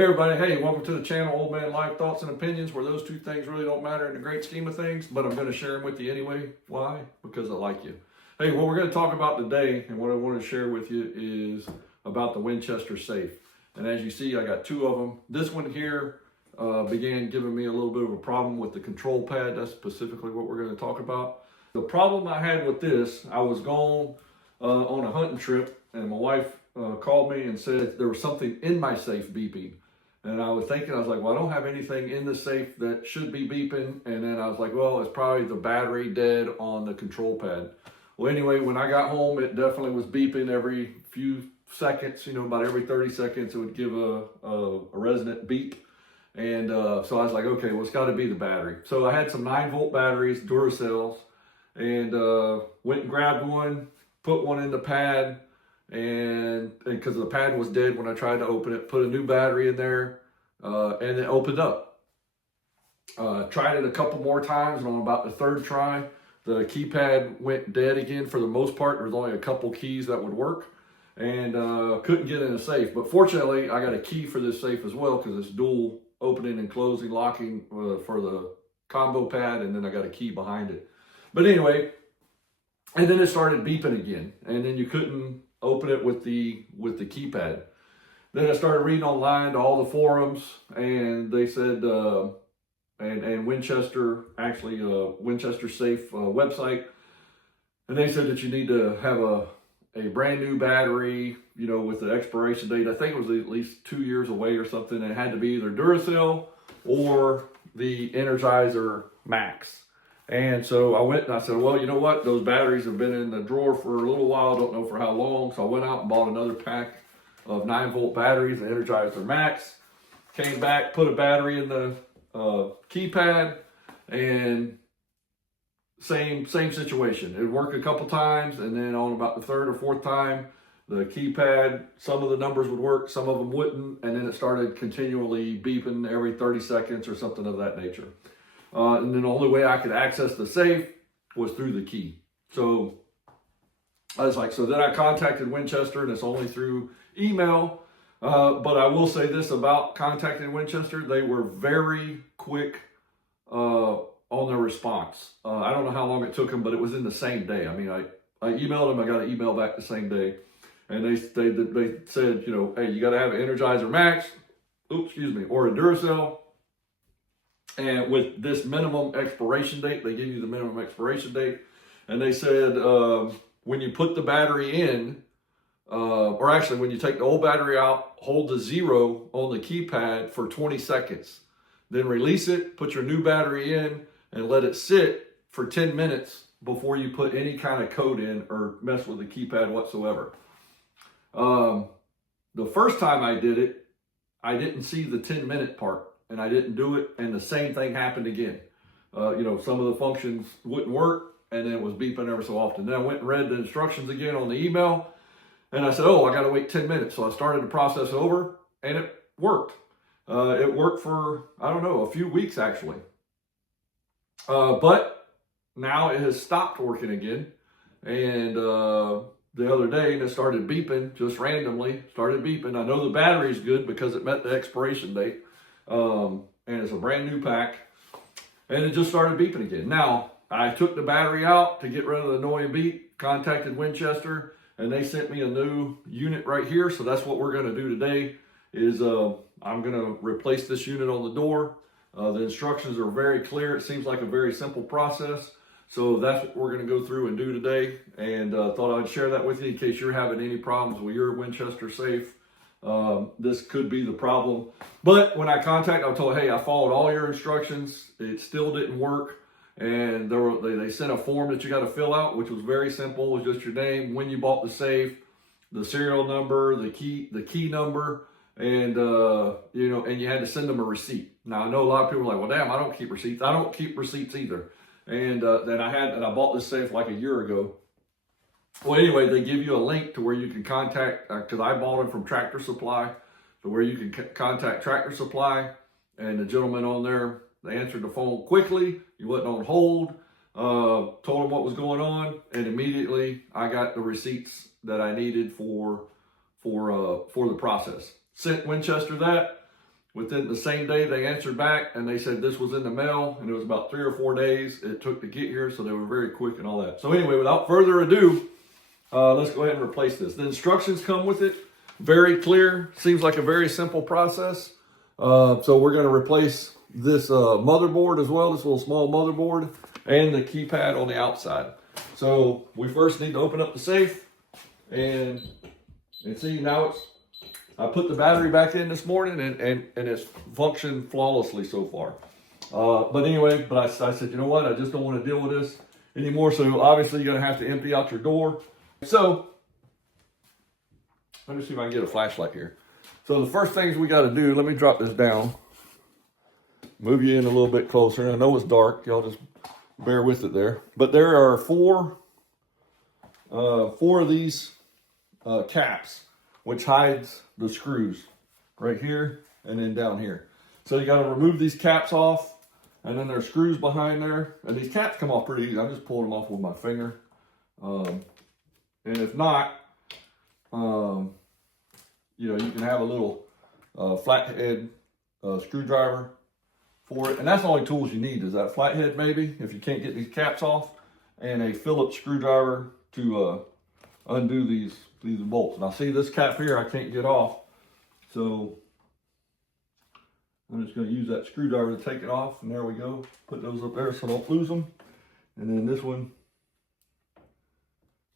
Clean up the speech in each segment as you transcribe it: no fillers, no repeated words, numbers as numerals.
Hey everybody, hey, welcome to the channel, Old Man Life Thoughts and Opinions, where those two things really don't matter in the great scheme of things, but I'm going to share them with you anyway. Why? Because I like you. Hey, what we're going to talk about today, and what I want to share with you is about the Winchester Safe. And as you see, I got two of them. This one here began giving me a little bit of a problem with the control pad. That's specifically what we're going to talk about. The problem I had with this, I was gone on a hunting trip, and my wife called me and said there was something in my safe beeping. And I was thinking, I was like, well, I don't have anything in the safe that should be beeping. And then I was like, well, it's probably the battery dead on the control pad. Well, anyway, when I got home, it definitely was beeping every few seconds, about every 30 seconds, it would give a resonant beep. And so I was like, okay, well, it's got to be the battery. So I had some 9-volt batteries, Duracells, and went and grabbed one, put one in the pad. And because the pad was dead when I tried to open it, put a new battery in there, and it opened up. Tried it a couple more times, and on about the third try, the keypad went dead again. For the most part, there was only a couple keys that would work, and couldn't get in the safe. But fortunately, I got a key for this safe as well, because it's dual opening and closing, locking for the combo pad, and then I got a key behind it. But anyway, and then it started beeping again, and then you couldn't open it with the keypad. Then I started reading online to all the forums, and they said, and Winchester, actually Winchester Safe website, and they said that you need to have a brand new battery, with the expiration date. I think it was at least 2 years away or something. It had to be either Duracell or the Energizer Max. And so I went and I said, well, you know what? Those batteries have been in the drawer for a little while. Don't know for how long. So I went out and bought another pack of 9-volt batteries, the Energizer Max. Came back, put a battery in the keypad, and same situation. It worked a couple times, and then on about the third or fourth time, the keypad, some of the numbers would work, some of them wouldn't, and then it started continually beeping every 30 seconds or something of that nature. And then the only way I could access the safe was through the key. So I was like, so then I contacted Winchester, and it's only through email. But I will say this about contacting Winchester: they were very quick on their response. I don't know how long it took them, but it was in the same day. I mean, I emailed them, I got an email back the same day, and they said, hey, you got to have an Energizer Max, or a Duracell. And with this minimum expiration date, they give you the minimum expiration date. And they said, when you put the battery in, or actually when you take the old battery out, hold the 0 on the keypad for 20 seconds. Then release it, put your new battery in, and let it sit for 10 minutes before you put any kind of code in or mess with the keypad whatsoever. The first time I did it, I didn't see the 10-minute part. And I didn't do it, and the same thing happened again. Some of the functions wouldn't work, and then it was beeping every so often. Then I went and read the instructions again on the email, and I said, oh, I got to wait 10 minutes. So I started the process over, and it worked. It worked for, I don't know, a few weeks actually. But now it has stopped working again. And the other day, it started beeping, just randomly started beeping. I know the battery's good because it met the expiration date. And it's a brand new pack, and it just started beeping again. Now, I took the battery out to get rid of the annoying beep, contacted Winchester, and they sent me a new unit right here. So that's what we're going to do today is I'm going to replace this unit on the door. The instructions are very clear. It seems like a very simple process. So that's what we're going to go through and do today, and thought I'd share that with you in case you're having any problems with your Winchester Safe. This could be the problem. But when I contacted, I was told, hey, I followed all your instructions. It still didn't work. And they sent a form that you got to fill out, which was very simple. It was just your name, when you bought the safe, the serial number, the key number, and and you had to send them a receipt. Now I know a lot of people are like, well, damn, I don't keep receipts. I don't keep receipts either. And then I bought this safe like a year ago. Well, anyway, they give you a link to where you can contact, because I bought them from Tractor Supply, to where you can contact Tractor Supply, and the gentleman on there, they answered the phone quickly. He wasn't on hold, told him what was going on, and immediately I got the receipts that I needed for the process. Sent Winchester that, Within the same day, they answered back and they said this was in the mail, and it was about 3 or 4 days it took to get here, so they were very quick and all that. So anyway, without further ado, let's go ahead and replace this. The instructions come with it, very clear. Seems like a very simple process. So we're going to replace this motherboard as well, this little small motherboard, and the keypad on the outside. So we first need to open up the safe, and see, now I put the battery back in this morning, and it's functioned flawlessly so far. But anyway, I said, you know what? I just don't want to deal with this anymore. So obviously you're going to have to empty out your door. So let me see if I can get a flashlight here. So the first things we got to do, let me drop this down, move you in a little bit closer. I know it's dark. Y'all just bear with it there. But there are four of these caps, which hides the screws right here and then down here. So you got to remove these caps off, and then there's screws behind there. And these caps come off pretty easy. I just pulled them off with my finger. And if not, you know, you can have a little flathead screwdriver for it. And that's the only tools you need, is that flathead maybe, if you can't get these caps off, and a Phillips screwdriver to undo these bolts. Now see, this cap here I can't get off, so I'm just going to use that screwdriver to take it off, and there we go. Put those up there so I don't lose them. And then this one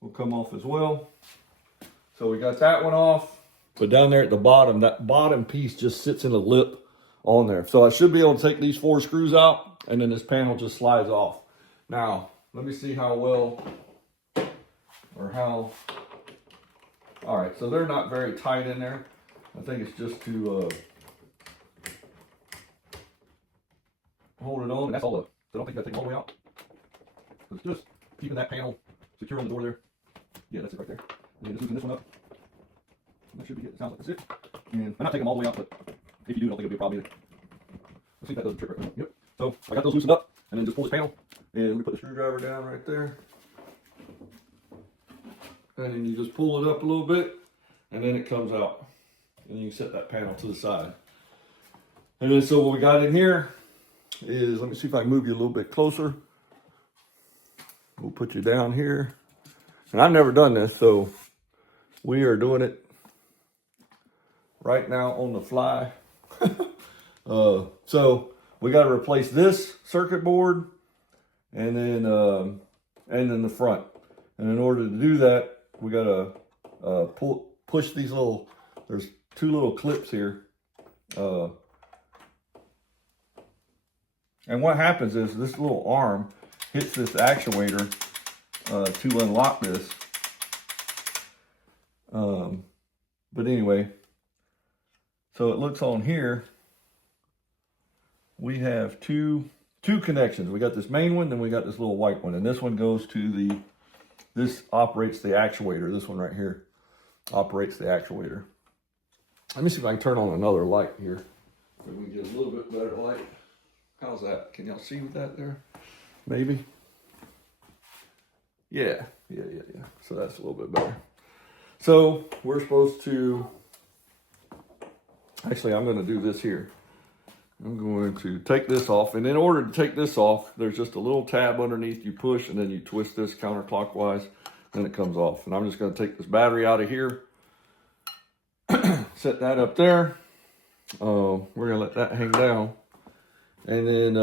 will come off as well. So we got that one off. But down there at the bottom, that bottom piece just sits in a lip on there. So I should be able to take these 4 screws out, and then this panel just slides off. Now, let me see how well, or how, all right, so they're not very tight in there. I think it's just to hold it on, and that's all so I don't think that's taken all the way out. So it's just keeping that panel secure on the door there. Yeah, that's it right there. And then just loosen this one up. That should be it. Sounds like that's it. And I'm not taking them all the way out, but if you do, I don't think it'll be a problem either. I think that does the trick right now. Yep. So I got those loosened up, and then just pull this panel, and we put the screwdriver down right there. And then you just pull it up a little bit, and then it comes out. And you can set that panel to the side. And then so what we got in here is, let me see if I can move you a little bit closer. We'll put you down here. And I've never done this, so we are doing it right now on the fly. So we got to replace this circuit board, and then the front. And in order to do that, we got to push these little. There's 2 little clips here. And what happens is this little arm hits this actuator to unlock this. But anyway, so it looks on here, we have two connections. We got this main one, then we got this little white one, and this one goes to this operates the actuator. This one right here operates the actuator. Let me see if I can turn on another light here, so we can get a little bit better light. How's that? Can y'all see with that there? Maybe. Yeah. So that's a little bit better. So we're supposed to, actually I'm going to do this here. I'm going to take this off, and in order to take this off, there's just a little tab underneath. You push, and then you twist this counterclockwise, then it comes off. And I'm just going to take this battery out of here, set that up there. We're going to let that hang down, and then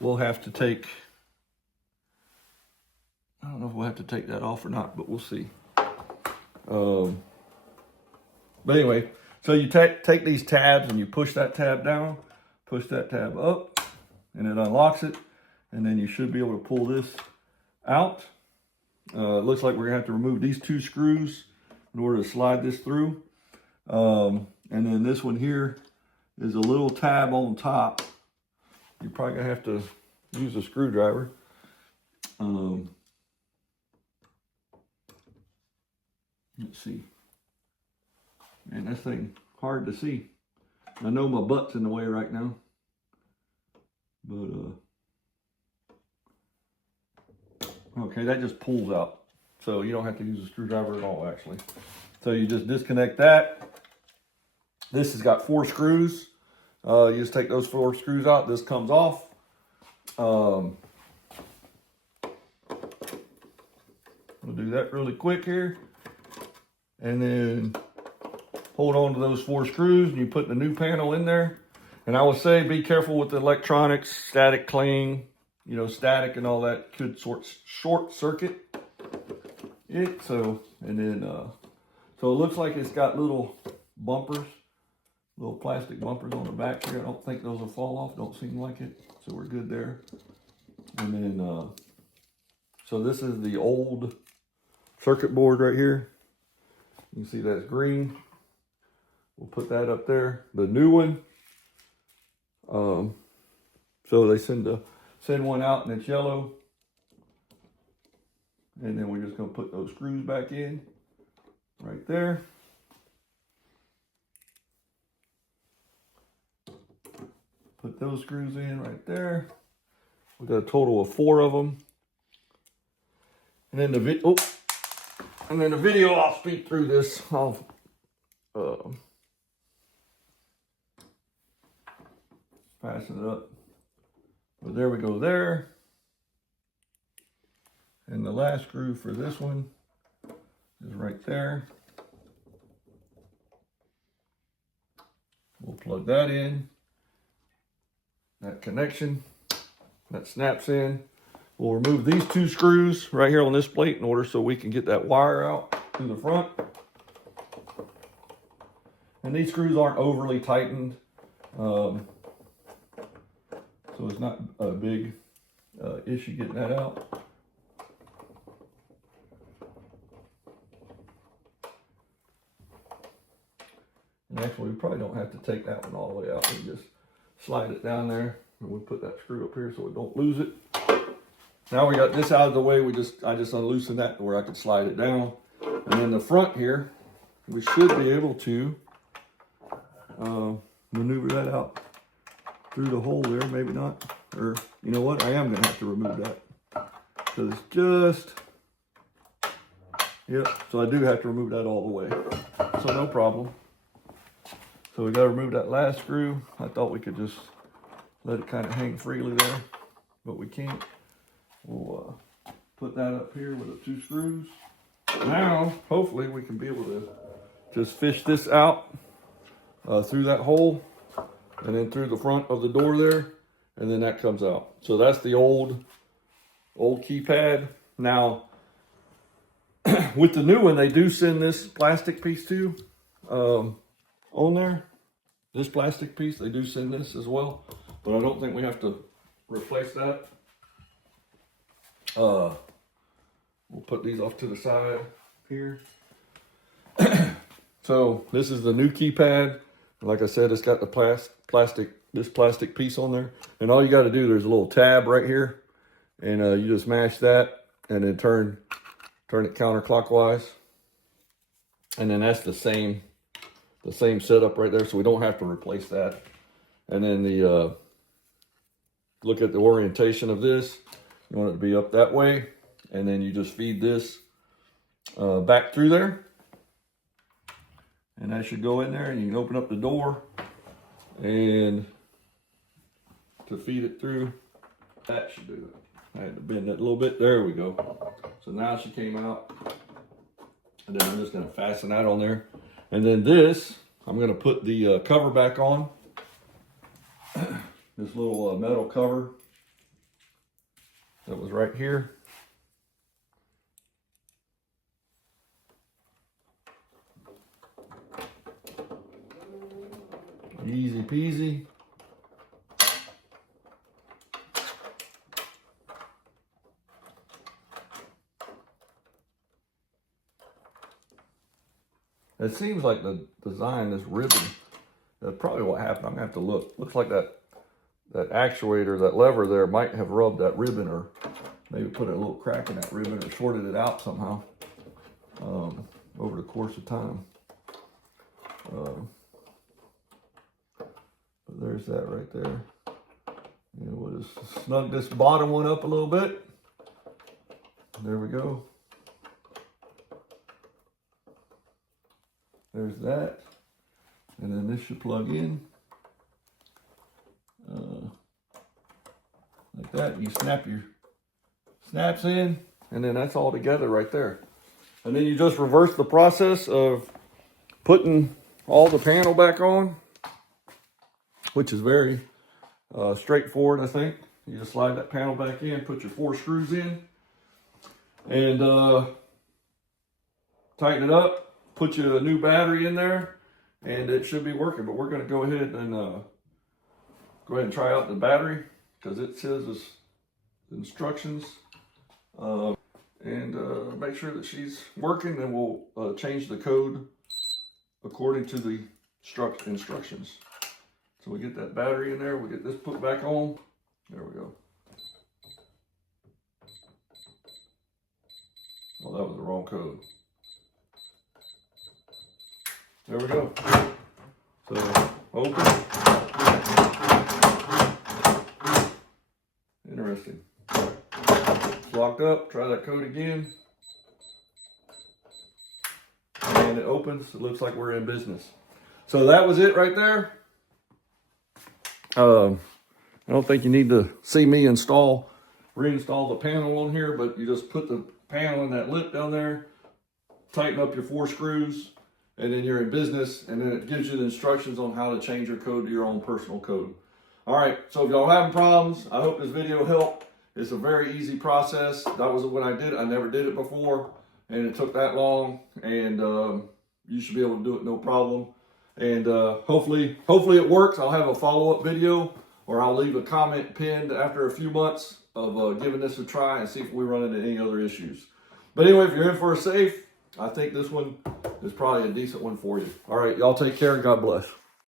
we'll have to take, I don't know if we'll have to take that off or not, but we'll see. But anyway, so you take these tabs and you push that tab down, push that tab up, and it unlocks it. And then you should be able to pull this out. It looks like we're gonna have to remove these 2 screws in order to slide this through. And then this one here is a little tab on top. You're probably gonna have to use a screwdriver. Let's see. Man, this thing hard to see. I know my butt's in the way right now, but okay, that just pulls out. So you don't have to use a screwdriver at all, actually. So you just disconnect that, This has got 4 screws. You just take those 4 screws out. This comes off. We'll do that really quick here. And then hold on to those 4 screws and you put the new panel in there. And I would say be careful with the electronics, static cling, you know, static and all that could short circuit it. So it looks like it's got little bumpers, little plastic bumpers on the back here. I don't think those will fall off, don't seem like it. So we're good there. And then, so this is the old circuit board right here. You can see that's green. We'll put that up there. The new one, so they send one out and it's yellow. And then we're just gonna put those screws back in right there. Put those screws in right there. We got a total of 4 of them. And then the video, I'll speed through this. I'll fasten it up. But there we go there. And the last screw for this one is right there. We'll plug that in. That connection, that snaps in. We'll remove these 2 screws right here on this plate in order so we can get that wire out to the front. And these screws aren't overly tightened. So it's not a big issue getting that out. And actually, we probably don't have to take that one all the way out. We just slide it down there, and we put that screw up here so we don't lose it. Now we got this out of the way. I just unloosened that where I could slide it down. And then the front here, we should be able to maneuver that out through the hole there. Maybe not. Or, you know what? I am going to have to remove that. Because it's just... Yep, so I do have to remove that all the way. So no problem. So we got to remove that last screw. I thought we could just let it kind of hang freely there, but we can't. We'll put that up here with the 2 screws. Now, hopefully we can be able to just fish this out through that hole and then through the front of the door there, and then that comes out. So that's the old keypad. Now, with the new one, they do send this plastic piece too. On there, this plastic piece, they do send this as well, but I don't think we have to replace that. We'll put these off to the side here. So this is the new keypad. Like I said, it's got the this plastic piece on there, and all you got to do, there's a little tab right here, and you just mash that and then turn it counterclockwise, and then that's the same setup right there, so we don't have to replace that. And then the look at the orientation of this. You want it to be up that way, and then you just feed this back through there, and that should go in there, and you can open up the door and to feed it through. That should do it. I had to bend that a little bit. There we go. So now she came out, and then I'm just going to fasten that on there. And then this, I'm going to put the cover back on. This little metal cover that was right here. Easy peasy. It seems like the design, this ribbon, that's probably what happened. I'm gonna have to look. Looks like that actuator, that lever there might have rubbed that ribbon, or maybe put a little crack in that ribbon, or shorted it out somehow over the course of time. But there's that right there. And we'll just snug this bottom one up a little bit. There we go. There's that. And then this should plug in. Like that. You snap your snaps in, and then that's all together right there. And then you just reverse the process of putting all the panel back on, which is very straightforward, I think. You just slide that panel back in, put your 4 screws in, and tighten it up, put you a new battery in there, and it should be working. But we're going to go ahead and try out the battery, because it says it's instructions, and make sure that she's working, and we'll change the code according to the instructions. So we get that battery in there, we get this put back on. There we go. Well, that was the wrong code. There we go. So, open. Interesting. It's locked up. Try that code again. And it opens. It looks like we're in business. So that was it right there. I don't think you need to see me reinstall the panel on here, but you just put the panel in that lip down there, tighten up your 4 screws, and then you're in business, and then it gives you the instructions on how to change your code to your own personal code. All right, so if y'all having problems, I hope this video helped. It's a very easy process. That was what I did. I never did it before, and it took that long, and you should be able to do it no problem. And hopefully it works. I'll have a follow-up video, or I'll leave a comment pinned after a few months of giving this a try and see if we run into any other issues. But anyway, if you're in for a safe, I think this one is probably a decent one for you. All right, y'all take care and God bless.